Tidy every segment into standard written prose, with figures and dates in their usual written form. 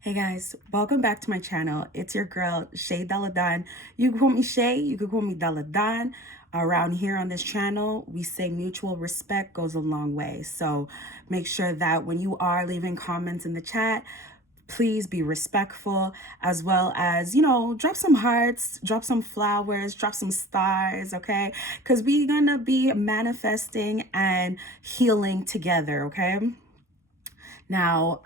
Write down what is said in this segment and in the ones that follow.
Hey guys, welcome back to my channel. It's your girl, Shea Daladan. You can call me Shea, you can call me Daladan. Around here on this channel, we say mutual respect goes a long way. So make sure that when you are leaving comments in the chat, please be respectful, as well as, drop some hearts, drop some flowers, drop some stars, okay? Because we're gonna be manifesting and healing together, okay? Now,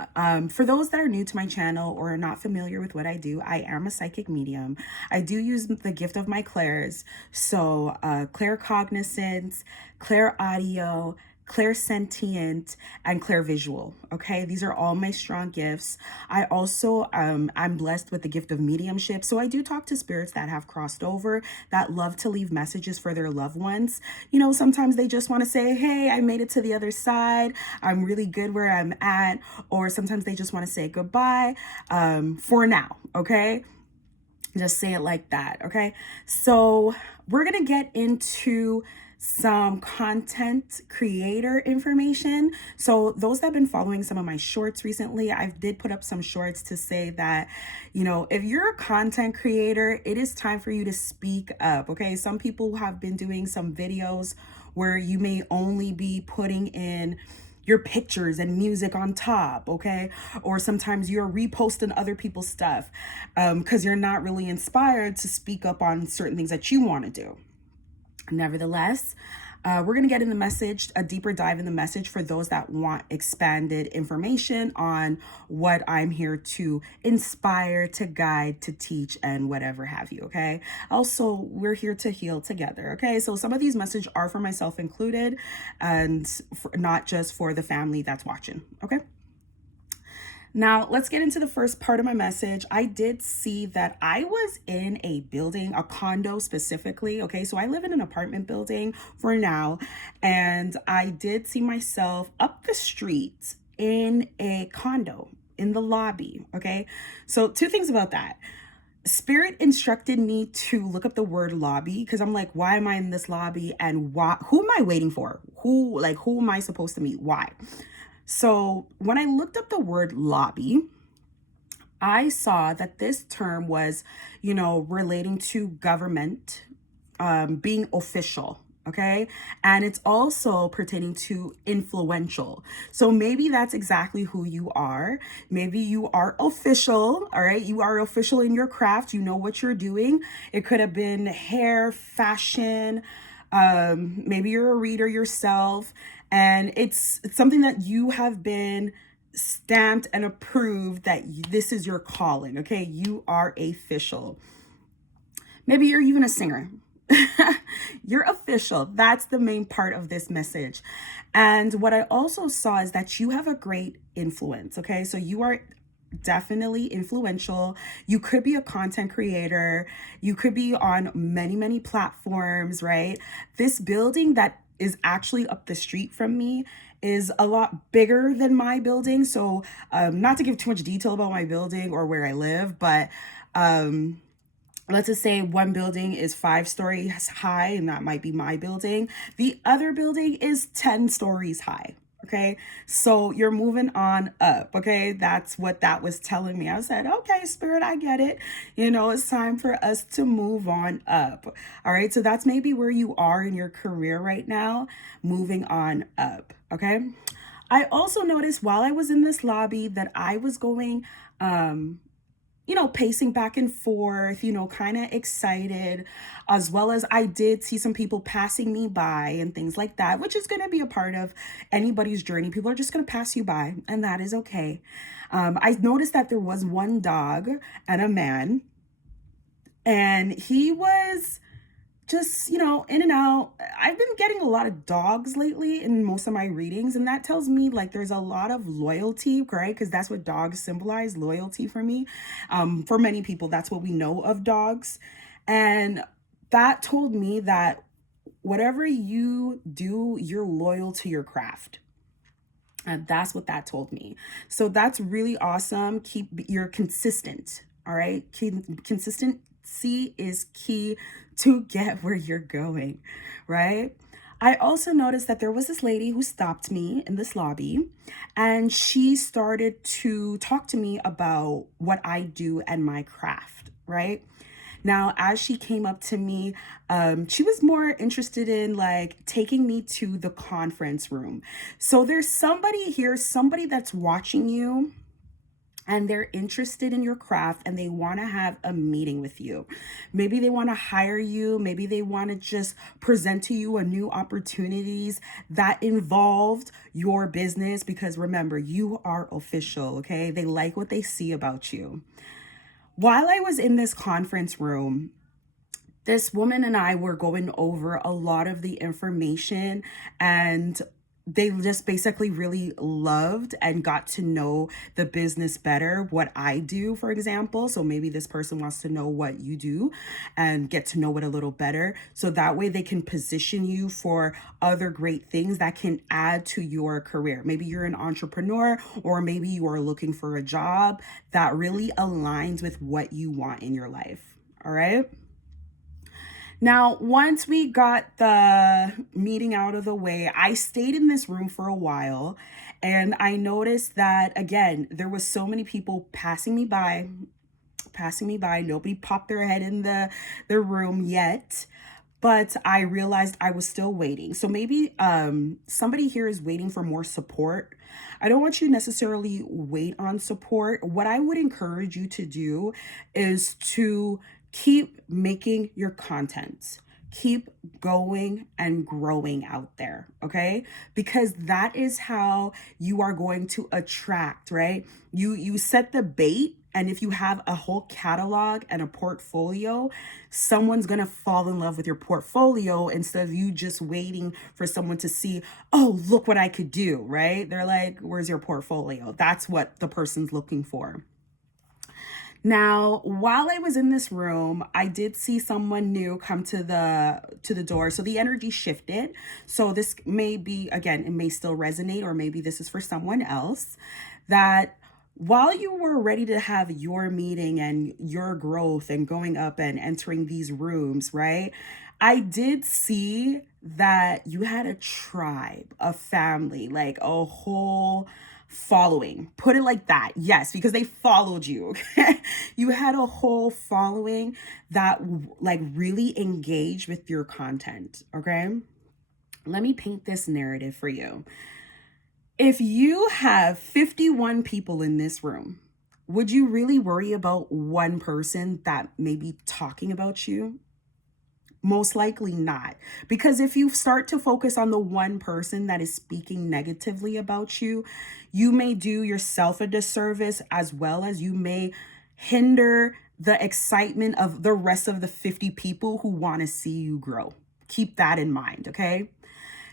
for those that are new to my channel or are not familiar with what I do, I am a psychic medium. I do use the gift of my clairs. So, claircognizance, clairaudio, clairsentient, and clairvisual. Okay, these are all my strong gifts. I also I'm blessed with the gift of mediumship, so I do talk to spirits that have crossed over, that love to leave messages for their loved ones. Sometimes they just want to say, hey, I made it to the other side, I'm really good where I'm at. Or sometimes they just want to say goodbye, for now. Okay, just say it like that. Okay, so we're gonna get into some content creator information. So those that have been following some of my shorts recently, I did put up some shorts to say that, if you're a content creator, it is time for you to speak up. Okay, some people have been doing some videos where you may only be putting in your pictures and music on top, okay? Or sometimes you're reposting other people's stuff because you're not really inspired to speak up on certain things that you want to do. Nevertheless, we're going to get in the message, a deeper dive in the message for those that want expanded information on what I'm here to inspire, to guide, to teach, and whatever have you, okay? Also, we're here to heal together, okay? So some of these messages are for myself included and not just for the family that's watching, okay? Now, let's get into the first part of my message. I did see that I was in a building, a condo specifically. Okay, so I live in an apartment building for now, and I did see myself up the street in a condo in the lobby. Okay, so two things about that. Spirit instructed me to look up the word lobby because I'm like, why am I in this lobby, and who am I waiting for? Who am I supposed to meet? Why? So when I looked up the word lobby, I saw that this term was, relating to government, being official. Okay. And it's also pertaining to influential. So maybe that's exactly who you are. Maybe you are official. All right. You are official in your craft. You know what you're doing. It could have been hair, fashion. Maybe you're a reader yourself. And it's something that you have been stamped and approved that this is your calling. Okay. You are official. Maybe you're even a singer. You're official. That's the main part of this message. And what I also saw is that you have a great influence. Okay. So you are definitely influential. You could be a content creator. You could be on many, many platforms, right? This building that is actually up the street from me is a lot bigger than my building. So, not to give too much detail about my building or where I live, but let's just say one building is 5 stories high, and that might be my building. The other building is 10 stories high. Okay, so you're moving on up. Okay, that's what that was telling me. I said, okay, Spirit, I get it. It's time for us to move on up. All right, so that's maybe where you are in your career right now, moving on up. Okay, I also noticed while I was in this lobby that I was going, pacing back and forth, kind of excited, as well as I did see some people passing me by and things like that, which is going to be a part of anybody's journey. People are just going to pass you by, and that is okay. I noticed that there was one dog and a man, and he was just, in and out. I've been getting a lot of dogs lately in most of my readings, and that tells me like there's a lot of loyalty, right? Because that's what dogs symbolize, loyalty for me. For many people, that's what we know of dogs. And that told me that whatever you do, you're loyal to your craft. And that's what that told me. So that's really awesome. You're consistent. All right. Consistency is key to get where you're going, right? I also noticed that there was this lady who stopped me in this lobby, and she started to talk to me about what I do and my craft, right? Now, as she came up to me, she was more interested in like taking me to the conference room. So there's somebody here, somebody that's watching you, and they're interested in your craft and they want to have a meeting with you. Maybe they want to hire you. Maybe they want to just present to you a new opportunities that involved your business, because remember, you are official, okay? They like what they see about you. While I was in this conference room, this woman and I were going over a lot of the information, and they just basically really loved and got to know the business better, what I do, for example. So maybe this person wants to know what you do and get to know it a little better. So that way they can position you for other great things that can add to your career. Maybe you're an entrepreneur, or maybe you are looking for a job that really aligns with what you want in your life. All right. Now, once we got the meeting out of the way, I stayed in this room for a while, and I noticed that again, there was so many people passing me by. Nobody popped their head in the room yet. But I realized I was still waiting. So maybe somebody here is waiting for more support. I don't want you to necessarily wait on support. What I would encourage you to do is to keep making your content. Keep going and growing out there, okay? Because that is how you are going to attract, right? You set the bait, and if you have a whole catalog and a portfolio, someone's going to fall in love with your portfolio instead of you just waiting for someone to see, oh, look what I could do, right? They're like, where's your portfolio? That's what the person's looking for. Now, while I was in this room, I did see someone new come to the door. So the energy shifted. So this may be, again, it may still resonate, or maybe this is for someone else, that while you were ready to have your meeting and your growth and going up and entering these rooms, right? I did see that you had a tribe, a family, like a whole following. Put it like that. Yes, because they followed you. Okay? You had a whole following that like really engaged with your content. Okay. Let me paint this narrative for you. If you have 51 people in this room, would you really worry about one person that may be talking about you? Most likely not. Because if you start to focus on the one person that is speaking negatively about you, you may do yourself a disservice, as well as you may hinder the excitement of the rest of the 50 people who want to see you grow. Keep that in mind, okay?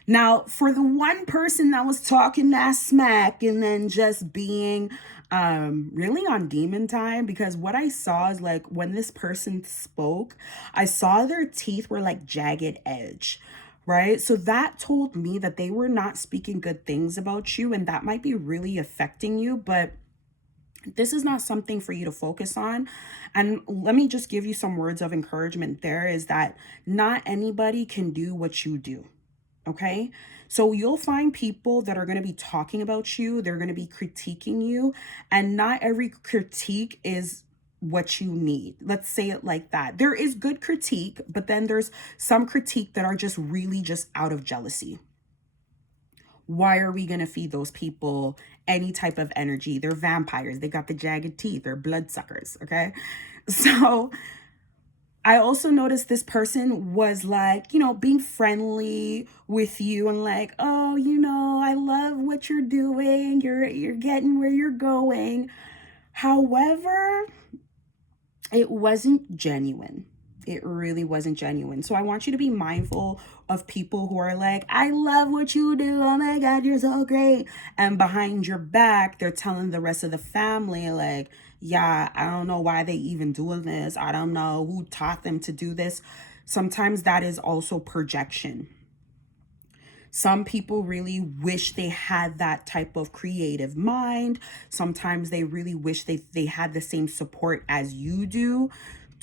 Now, for the one person that was talking that smack and then just being really on demon time, because what I saw is like when this person spoke, I saw their teeth were like jagged edge, right? So that told me that they were not speaking good things about you, and that might be really affecting you, but this is not something for you to focus on. And let me just give you some words of encouragement there, is that not anybody can do what you do. Okay. So you'll find people that are going to be talking about you. They're going to be critiquing you. And not every critique is what you need. Let's say it like that. There is good critique, but then there's some critique that are just really just out of jealousy. Why are we going to feed those people any type of energy? They're vampires. They got the jagged teeth. They're bloodsuckers. Okay. So I also noticed this person was like, being friendly with you and like, oh, I love what you're doing. You're getting where you're going. However, it wasn't genuine. It really wasn't genuine. So I want you to be mindful of people who are like, I love what you do. Oh my God, you're so great. And behind your back, they're telling the rest of the family like, yeah, I don't know why they even doing this. I don't know who taught them to do this. Sometimes that is also projection. Some people really wish they had that type of creative mind. Sometimes they really wish they had the same support as you do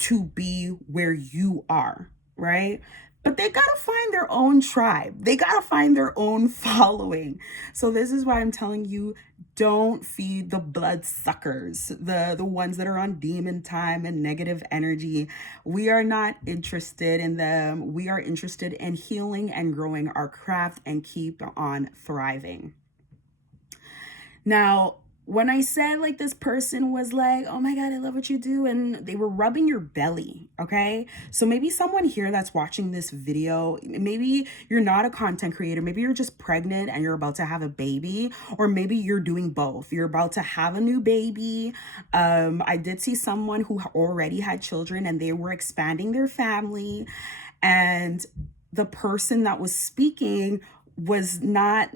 to be where you are, right? but they gotta find their own tribe. They gotta find their own following. So this is why I'm telling you, don't feed the bloodsuckers, the ones that are on demon time and negative energy. We are not interested in them. We are interested in healing and growing our craft and keep on thriving. Now, when I said like this person was like, oh my God, I love what you do, and they were rubbing your belly, okay? So maybe someone here that's watching this video, maybe you're not a content creator, maybe you're just pregnant and you're about to have a baby, or maybe you're doing both. You're about to have a new baby. I did see someone who already had children and they were expanding their family, and the person that was speaking was not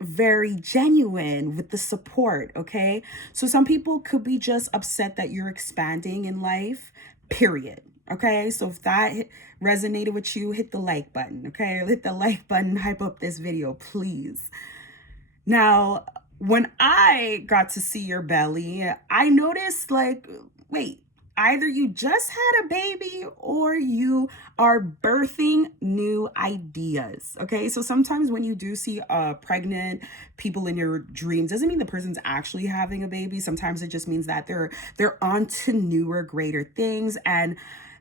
very genuine with the support, okay? So some people could be just upset that you're expanding in life, period. Okay, so if that resonated with you, hit the like button, okay? Hit the like button, hype up this video, please. Now, when I got to see your belly, I noticed like, wait, either you just had a baby or you are birthing new ideas. Okay, so sometimes when you do see pregnant people in your dreams, doesn't mean the person's actually having a baby. Sometimes it just means that they're on to newer, greater things. And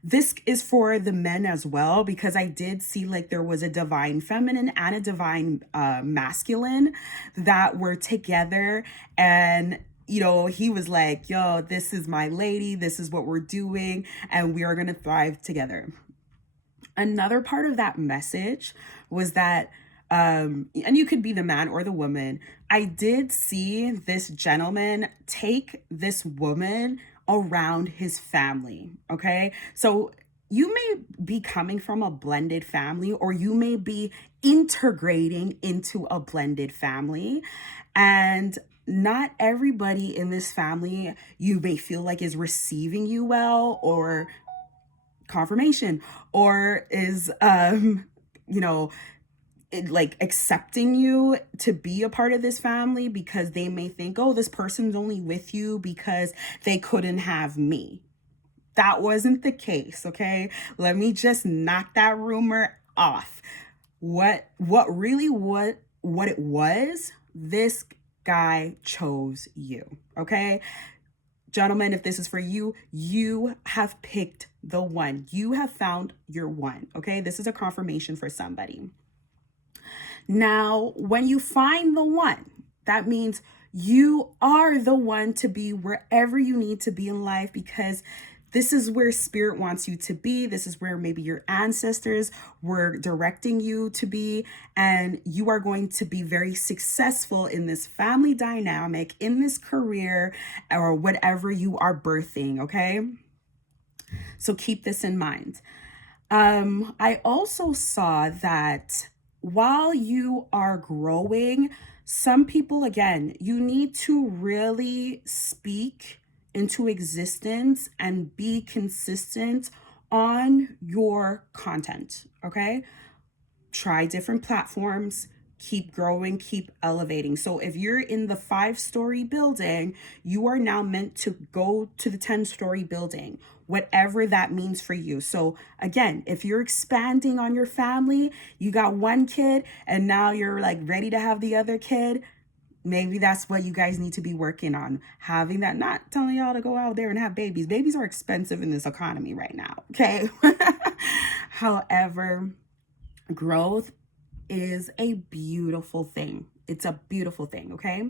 this is for the men as well, because I did see like there was a divine feminine and a divine masculine that were together, and you know, he was like, yo, this is my lady, this is what we're doing, and we are going to thrive together. Another part of that message was that, and you could be the man or the woman, I did see this gentleman take this woman around his family, okay? So you may be coming from a blended family, or you may be integrating into a blended family, and not everybody in this family you may feel like is receiving you well, or confirmation, or is you know, like accepting you to be a part of this family, because they may think, oh, this person's only with you because they couldn't have me. That wasn't the case, okay? Let me just knock that rumor off. What it was, this guy chose you, okay? Gentlemen, if this is for you, you have picked the one. You have found your one, okay? This is a confirmation for somebody. Now, when you find the one, that means you are the one to be wherever you need to be in life, because this is where spirit wants you to be. This is where maybe your ancestors were directing you to be. And you are going to be very successful in this family dynamic, in this career, or whatever you are birthing, okay? So keep this in mind. I also saw that while you are growing, some people, again, you need to really speak into existence and be consistent on your content, okay? Try different platforms, keep growing, keep elevating. So if you're in the 5-story building, you are now meant to go to the 10-story building, whatever that means for you. So again, if you're expanding on your family, you got one kid and now you're like ready to have the other kid, maybe that's what you guys need to be working on. Having that, not telling y'all to go out there and have babies. Babies are expensive in this economy right now, okay? However, growth is a beautiful thing. It's a beautiful thing, okay?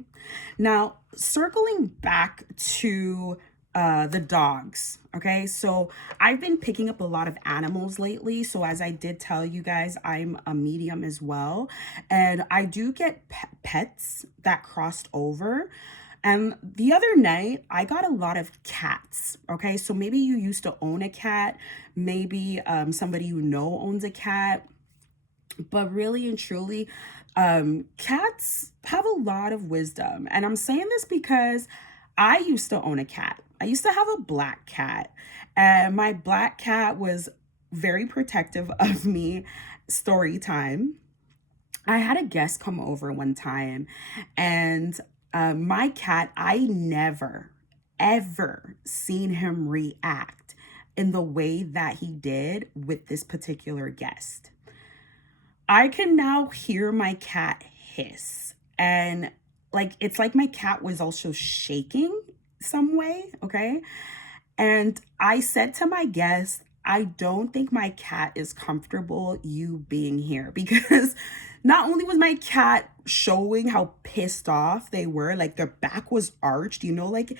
Now, circling back to the dogs, okay? So I've been picking up a lot of animals lately. So as I did tell you guys, I'm a medium as well. And I do get pets that crossed over. And the other night, I got a lot of cats, okay? So maybe you used to own a cat. Maybe somebody you know owns a cat. But really and truly, cats have a lot of wisdom. And I'm saying this because I used to own a cat. I used to have a black cat, and my black cat was very protective of me. Story time. I had a guest come over one time, and my cat, I never, ever seen him react in the way that he did with this particular guest. I can now hear my cat hiss, and like it's like my cat was also shaking some way, okay? And I said to my guest, I don't think my cat is comfortable you being here, because not only was my cat showing how pissed off they were, like their back was arched, like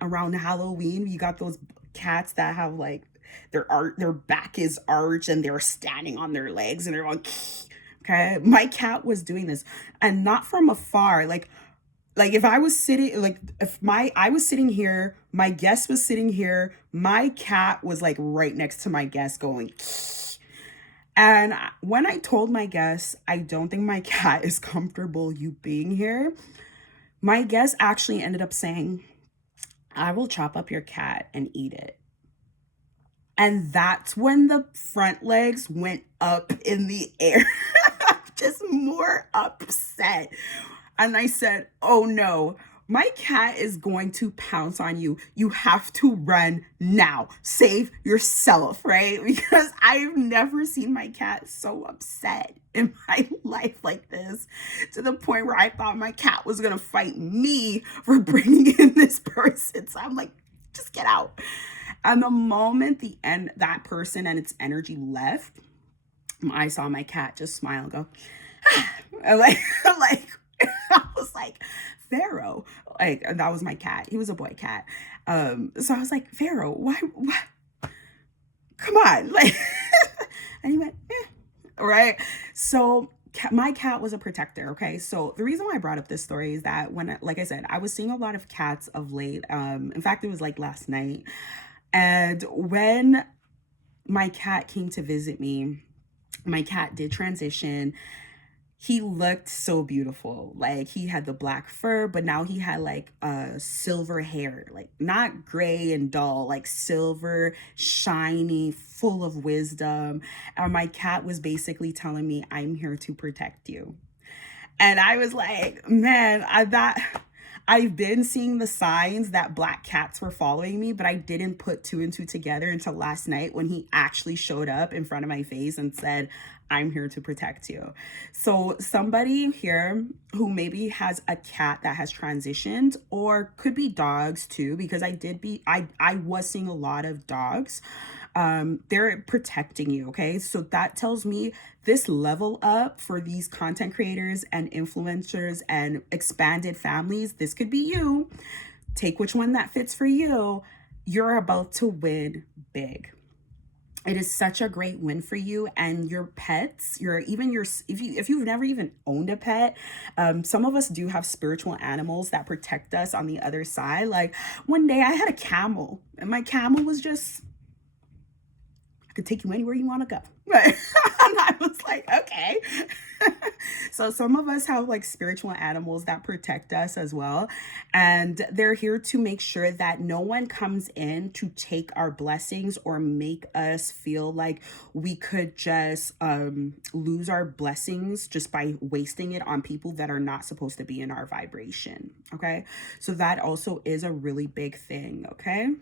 around Halloween, you got those cats that have like their back is arched and they're standing on their legs and they're like okay. My cat was doing this, and not from afar, like if I was sitting, like if my I was sitting here, my guest was sitting here, my cat was like right next to my guest going and when I told my guest I don't think my cat is comfortable you being here, my guest actually ended up saying, I will chop up your cat and eat it. And that's when the front legs went up in the air. Just more upset. And I said, oh no, my cat is going to pounce on you. You have to run now. Save yourself, right? Because I've never seen my cat so upset in my life like this, to the point where I thought my cat was going to fight me for bringing in this person. So I'm like, just get out. And the moment that person and its energy left, I saw my cat just smile and go, ah. I was like, Pharaoh, like, and that was my cat. He was a boy cat. So I was like, Pharaoh, why? Come on, like, and he went, right. So my cat was a protector. Okay, so the reason why I brought up this story is that like I said, I was seeing a lot of cats of late. In fact, it was like last night, and when my cat came to visit me, my cat did transition. He looked so beautiful. Like he had the black fur, but now he had like silver hair, like not gray and dull, like silver, shiny, full of wisdom. And my cat was basically telling me, I'm here to protect you. And I was like, man, I've been seeing the signs that black cats were following me, but I didn't put two and two together until last night when he actually showed up in front of my face and said, I'm here to protect you. So somebody here who maybe has a cat that has transitioned, or could be dogs too, because I was seeing a lot of dogs. They're protecting you. Okay. So that tells me this level up for these content creators and influencers and expanded families. This could be you. Take which one that fits for you. You're about to win big. It is such a great win for you and your pets. If you've never even owned a pet, some of us do have spiritual animals that protect us on the other side. Like one day I had a camel, and my camel was just, I could take you anywhere you want to go. Right. And I was like, okay. So some of us have like spiritual animals that protect us as well. And they're here to make sure that no one comes in to take our blessings or make us feel like we could just lose our blessings just by wasting it on people that are not supposed to be in our vibration. Okay. So that also is a really big thing. Okay.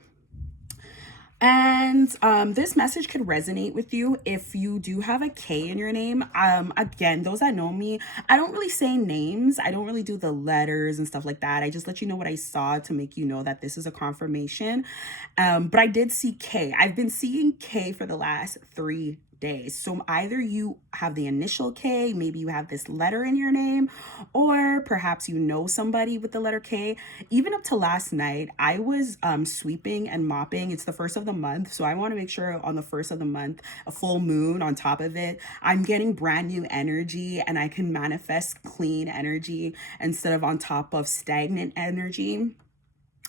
And this message could resonate with you if you do have a K in your name. Again, those that know me, I don't really say names. I don't really do the letters and stuff like that. I just let you know what I saw to make you know that this is a confirmation. But I did see K. I've been seeing K for the last 3 days. So either you have the initial K, maybe you have this letter in your name, or perhaps you know somebody with the letter K. Even up to last night, I was sweeping and mopping. It's the first of the month, so I want to make sure on the first of the month, a full moon on top of it, I'm getting brand new energy and I can manifest clean energy instead of on top of stagnant energy.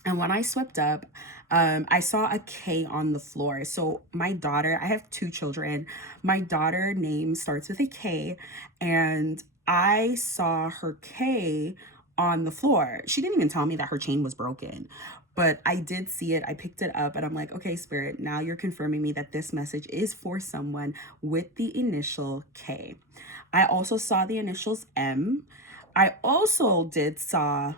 And when I swept up, I saw a K on the floor. So my daughter, I have 2 children. My daughter name starts with a K, and I saw her K on the floor. She didn't even tell me that her chain was broken, but I did see it. I picked it up and I'm like, okay, Spirit, now you're confirming me that this message is for someone with the initial K. I also saw the initials M. I also saw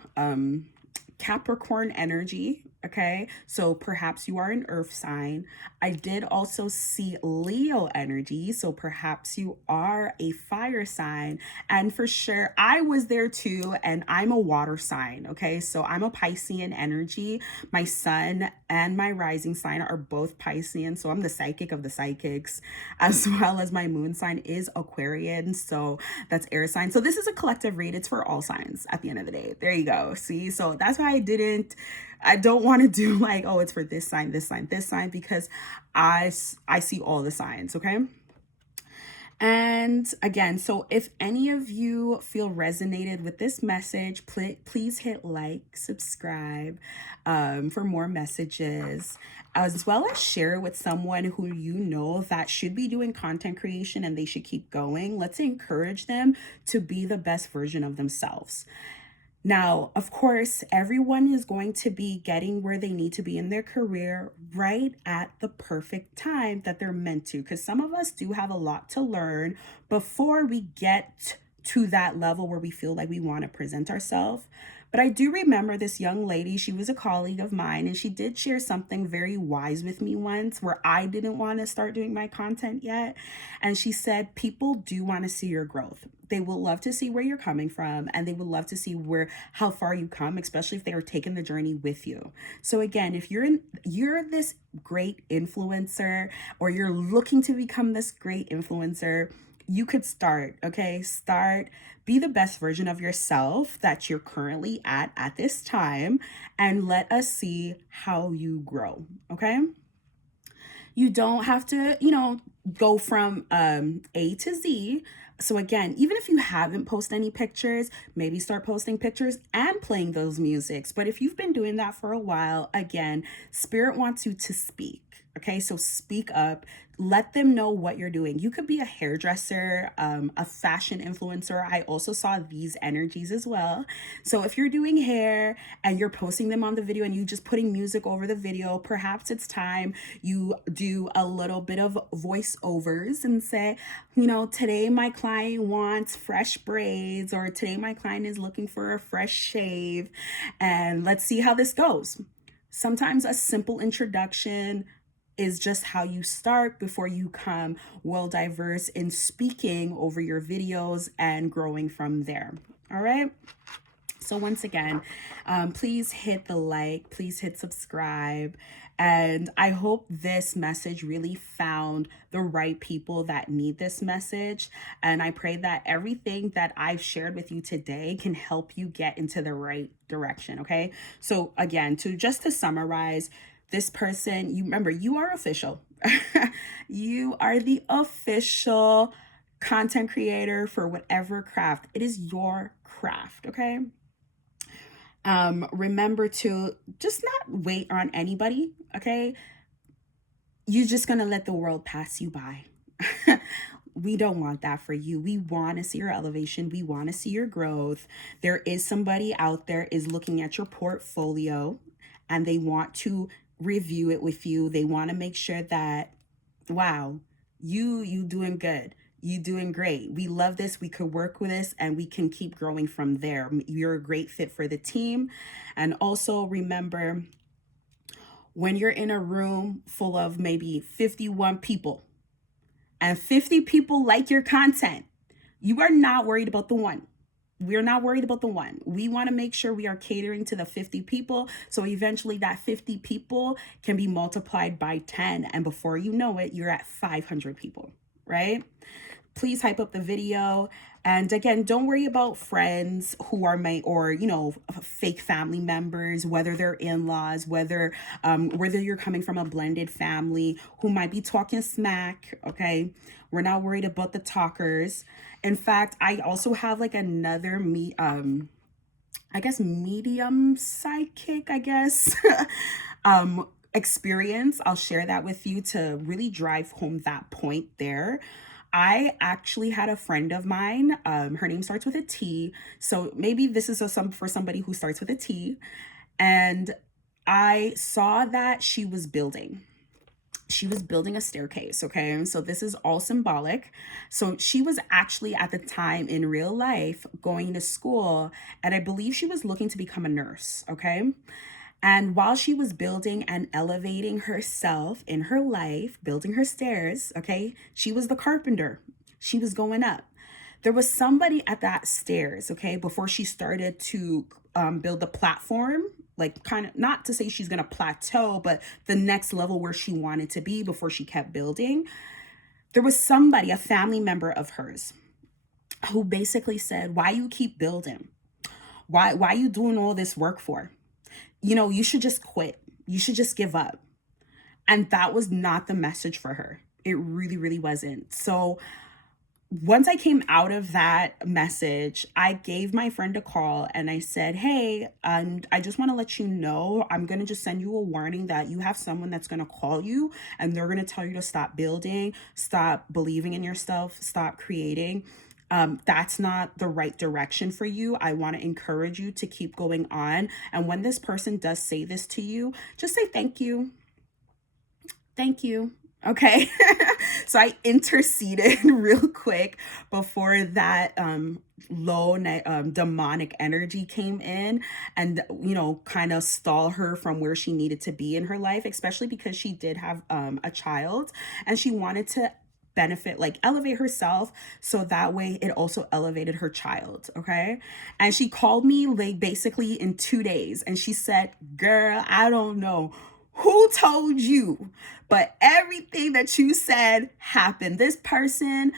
Capricorn energy. Okay, so perhaps you are an earth sign. I did also see Leo energy, so perhaps you are a fire sign. And for sure, I was there too, and I'm a water sign. Okay, so I'm a Piscean energy. My sun and my rising sign are both Piscean, so I'm the psychic of the psychics, as well as my moon sign is Aquarian, so that's air sign. So this is a collective read, it's for all signs at the end of the day. There you go. See, so that's why I don't want to do like, oh, it's for this sign, this sign, this sign, because I see all the signs, okay? And again, so if any of you feel resonated with this message, please hit like, subscribe for more messages, as well as share it with someone who you know that should be doing content creation and they should keep going. Let's encourage them to be the best version of themselves. Now, of course, everyone is going to be getting where they need to be in their career right at the perfect time that they're meant to. Because some of us do have a lot to learn before we get to that level where we feel like we want to present ourselves. But I do remember this young lady, she was a colleague of mine, and she did share something very wise with me once where I didn't want to start doing my content yet. And she said, people do want to see your growth. They will love to see where you're coming from, and they would love to see how far you come, especially if they are taking the journey with you. So again, if you're this great influencer, or you're looking to become this great influencer, you could start, okay? Be the best version of yourself that you're currently at this time, and let us see how you grow, okay? You don't have to, go from A to Z. So again, even if you haven't posted any pictures, maybe start posting pictures and playing those musics. But if you've been doing that for a while, again, Spirit wants you to speak. Okay, so speak up. Let them know what you're doing. You could be a hairdresser, a fashion influencer. I also saw these energies as well. So if you're doing hair and you're posting them on the video and you just putting music over the video, perhaps it's time you do a little bit of voiceovers and say, today my client wants fresh braids, or today my client is looking for a fresh shave, and let's see how this goes. Sometimes a simple introduction is just how you start before you come well diverse in speaking over your videos and growing from there. All right. So once again, please hit the like, please hit subscribe. And I hope this message really found the right people that need this message. And I pray that everything that I've shared with you today can help you get into the right direction. Okay. So again, to summarize, this person, you remember, you are official. You are the official content creator for whatever craft. It is your craft, okay? Remember to just not wait on anybody, okay? You're just gonna let the world pass you by. We don't want that for you. We want to see your elevation. We want to see your growth. There is somebody out there is looking at your portfolio, and they want to review it with you. They want to make sure that, wow, you doing good. You doing great. We love this. We could work with this, and we can keep growing from there. You're a great fit for the team. And also remember, when you're in a room full of maybe 51 people and 50 people like your content, you are not worried about the one. We're not worried about the one. We want to make sure we are catering to the 50 people. So eventually that 50 people can be multiplied by 10. And before you know it, you're at 500 people, right? Please hype up the video. And again, don't worry about friends who are fake family members, whether they're in-laws, whether you're coming from a blended family who might be talking smack, okay? We're not worried about the talkers. In fact, I also have like another medium psychic, experience. I'll share that with you to really drive home that point there. I actually had a friend of mine, her name starts with a T, so maybe this is for somebody who starts with a T, and I saw that she was building a staircase, okay? So this is all symbolic. So she was actually at the time in real life going to school, and I believe she was looking to become a nurse, okay? And while she was building and elevating herself in her life, building her stairs, okay, she was the carpenter. She was going up. There was somebody at that stairs, okay, before she started to build the platform, like kind of not to say she's going to plateau, but the next level where she wanted to be before she kept building. There was somebody, a family member of hers, who basically said, why you keep building? Why you doing all this work for? You know, you should just quit. You should just give up. And that was not the message for her. It really, really wasn't. So once I came out of that message, I gave my friend a call and I said, hey, I just want to let you know, I'm going to just send you a warning that you have someone that's going to call you and they're going to tell you to stop building, stop believing in yourself, stop creating. That's not the right direction for you. I want to encourage you to keep going on. And when this person does say this to you, just say thank you. Thank you. Okay. So I interceded real quick before that low demonic energy came in and, you know, kind of stall her from where she needed to be in her life, especially because she did have a child and she wanted to benefit, like elevate herself, so that way it also elevated her child. Okay. And she called me like basically in 2 days and she said, girl, I don't know who told you, but everything that you said happened. This person,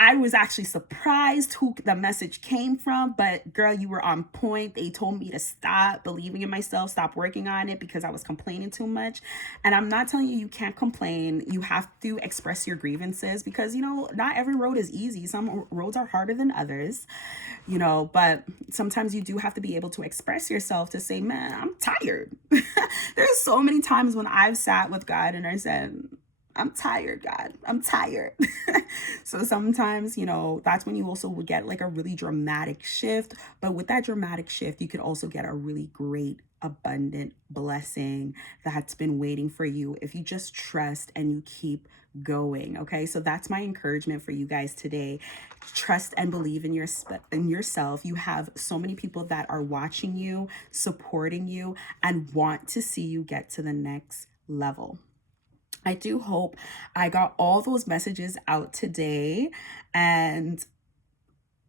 I was actually surprised who the message came from, but girl, you were on point. They told me to stop believing in myself, stop working on it because I was complaining too much. And I'm not telling you can't complain. You have to express your grievances because, you know, not every road is easy. Some roads are harder than others, you know, but sometimes you do have to be able to express yourself to say, man, I'm tired. There's so many times when I've sat with God and I said, I'm tired, God. I'm tired. So sometimes, you know, that's when you also would get like a really dramatic shift. But with that dramatic shift, you could also get a really great, abundant blessing that's been waiting for you if you just trust and you keep going. Okay. So that's my encouragement for you guys today. Trust and believe in yourself. You have so many people that are watching you, supporting you, and want to see you get to the next level. I do hope I got all those messages out today. And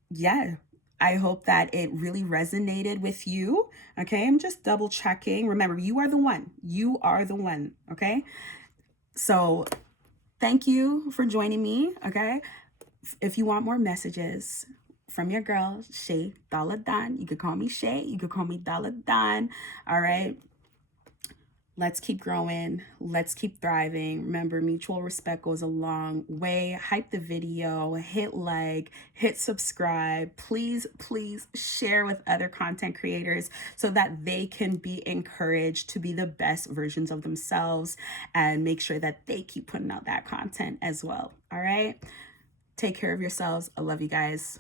yeah, I hope that it really resonated with you. Okay, I'm just double checking. Remember, you are the one. You are the one. Okay, so thank you for joining me. Okay, if you want more messages from your girl, Shea Daladan, you could call me Shea. You could call me Daladan. All right. Let's keep growing. Let's keep thriving. Remember, mutual respect goes a long way. Hype the video, hit like, hit subscribe. Please, please share with other content creators so that they can be encouraged to be the best versions of themselves and make sure that they keep putting out that content as well. All right. Take care of yourselves. I love you guys.